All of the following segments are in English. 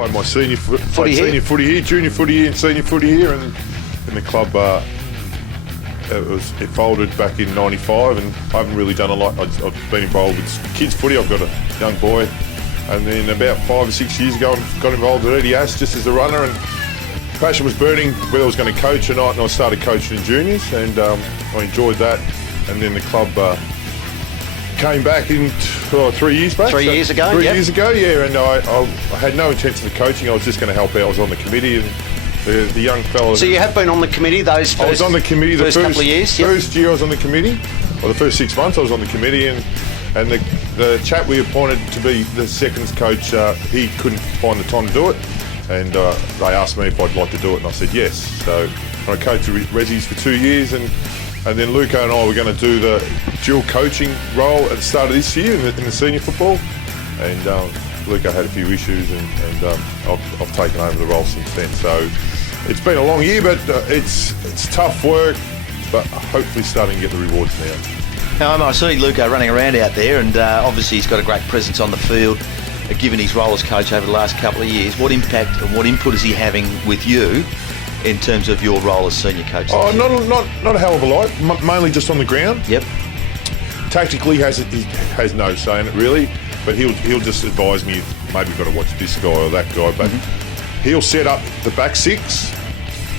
played my senior footy here, junior footy here, and senior footy here, and in the club. It folded back in '95, and I haven't really done a lot. I've been involved with kids footy. I've got a young boy, and then about 5 or 6 years ago, I got involved with EDS just as a runner, and passion was burning whether I was going to coach or not, and I started coaching in juniors, and I enjoyed that. And then the club came back in 3 years back. 3 years ago, 3 years ago, yeah. And I had no intention of coaching. I was just going to help out. I was on the committee, and the young fellas. So you have been on the committee those first, I was on the committee the first couple of years? Yep. First year I was on the committee, or the first 6 months I was on the committee, and the chap we appointed to be the seconds coach, he couldn't find the time to do it, and they asked me if I'd like to do it, and I said yes. So I coached the Rezzies for 2 years, and then Luca and I were going to do the dual coaching role at the start of this year in the senior football, and Luca had a few issues, and I've taken over the role since then. So it's been a long year, but it's tough work, but hopefully starting to get the rewards now. Now, I see Luca running around out there, and obviously he's got a great presence on the field, given his role as coach over the last couple of years. What impact and what input is he having with you in terms of your role as senior coach? Oh, not a hell of a lot, mainly just on the ground. Yep. Tactically, he has no say in it really, but he'll just advise me, maybe you've got to watch this guy or that guy, but he'll set up the back six,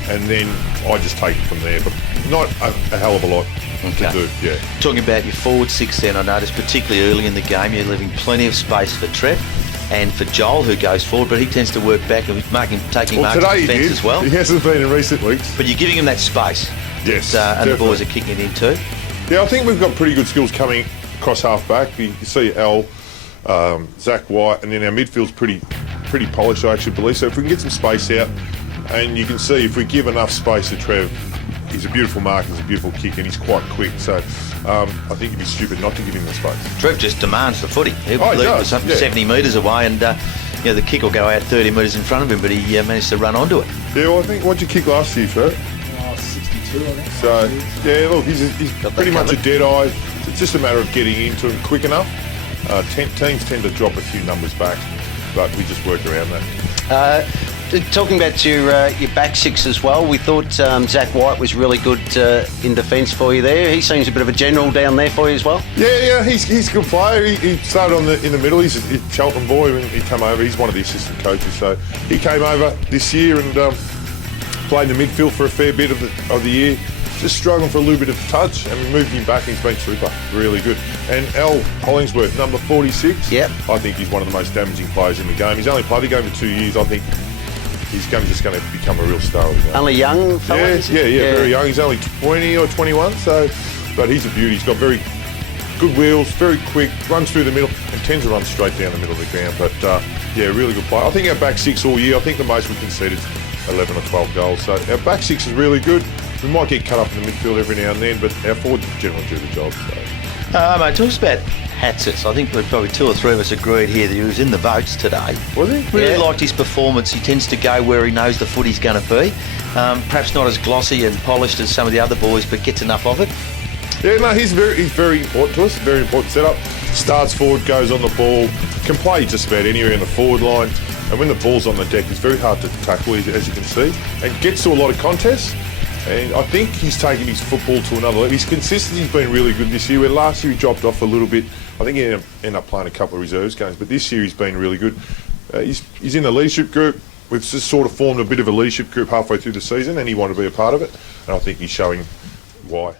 and then I just take it from there, but not a hell of a lot to do, yeah. Talking about your forward six then, I noticed particularly early in the game you're leaving plenty of space for Trev and for Joel, who goes forward, but he tends to work back and taking marks of defence as well. He hasn't been in recent weeks. But you're giving him that space. Yes, and the boys are kicking it in too. Yeah, I think we've got pretty good skills coming across half-back. You see Al, Zach White, and then our midfield's pretty polished, I actually believe. So if we can get some space out, and you can see if we give enough space to Trev, he's a beautiful mark, he's a beautiful kick, and he's quite quick. So I think it'd be stupid not to give him the space. Trev just demands the footy. He'll leave us 70 metres away, and the kick will go out 30 metres in front of him, but he managed to run onto it. Yeah, well, I think, what'd you kick last year, Trev? 62, I think. So, yeah, look, he's pretty much a dead eye. It's just a matter of getting into him quick enough. Teams tend to drop a few numbers back, but we just work around that. Talking about your back six as well, we thought Zach White was really good in defence for you there. He seems a bit of a general down there for you as well. Yeah, he's a good player. He started in the middle. He's a Cheltenham boy when he came over. He's one of the assistant coaches, so he came over this year and played in the midfield for a fair bit of the year. Just struggling for a little bit of touch, and we moved him back, and he's been super, really good. And Al Hollingsworth, number 46, yep. I think he's one of the most damaging players in the game. He's only played the game for 2 years. I think he's just going to become a real star. Only young fella? Yeah, very young. He's only 20 or 21, but he's a beauty. He's got very good wheels, very quick, runs through the middle, and tends to run straight down the middle of the ground. But really good player. I think our back six all year, I think the most we conceded 11 or 12 goals. So our back six is really good. We might get cut up in the midfield every now and then, but our forwards generally do the job. So. Mate, talk about Hatzis. I think probably 2 or 3 of us agreed here that he was in the votes today. Was he? Really liked his performance. He tends to go where he knows the footy's going to be. Perhaps not as glossy and polished as some of the other boys, but gets enough of it. Yeah, no, he's very important to us. Very important setup. Starts forward, goes on the ball, can play just about anywhere in the forward line. And when the ball's on the deck, it's very hard to tackle, as you can see, and gets to a lot of contests. And I think he's taken his football to another level. His consistency's been really good this year, where last year he dropped off a little bit. I think he ended up playing a couple of reserves games, but this year he's been really good. He's in the leadership group. We've just sort of formed a bit of a leadership group halfway through the season, and he wanted to be a part of it. And I think he's showing why.